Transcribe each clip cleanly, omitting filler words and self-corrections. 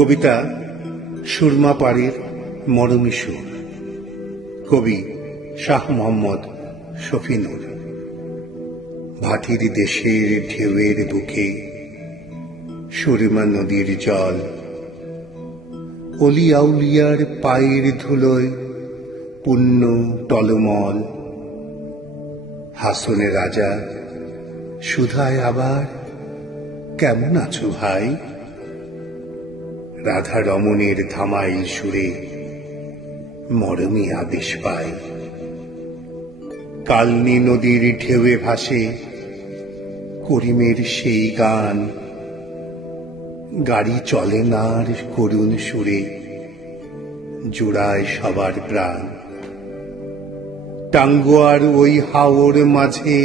কবিতা সুরমা পাড়ের মরমী সুর। কবি শাহ মোহাম্মদ শফিনুর। ভাটির দেশের ঢেউয়ের বুকে সুরমা নদীর জল, অলি আউলিয়ার পায়ের ধুলোয় পুণ্য টলমল। হাসনে রাজা সুধায় আবার, কেমন আছো ভাই? রাধা রমণের ধামাই সুরে মরমী আবেশ পায়। কালনী নদীর ঢেউয়ে ভাসে করিমের সেই গান। গাড়ি চলে নার করুণ সুরে জুড়ায় সবার প্রাণ। টাঙ্গুয়ার ওই হাওর মাঝে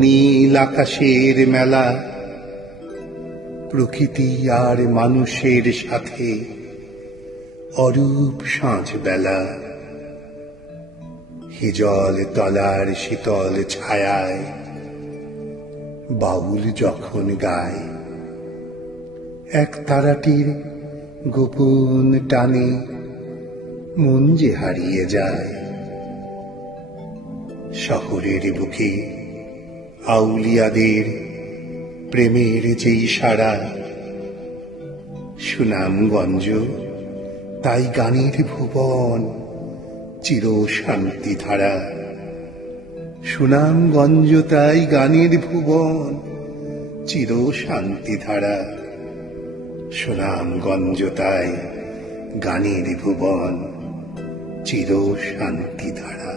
নীল আকাশের মেলা, প্রকৃতি আর মানুষের সাথে অরূপ সাঁঝ বেলা। হিজল তলার শীতল ছায়ায় বাউল যখন গায়, এক তারাটির গোপন টানে মন যে হারিয়ে যায়। শহরের বুকে আউলিয়াদের প্রেমের যেই সারা, সুনামগঞ্জ তাই গানের ভুবন চির শান্তি ধারা। সুনামগঞ্জ তাই গানের ভুবন চির শান্তি ধারা। সুনামগঞ্জ তাই গানের ভুবন চির শান্তি ধারা।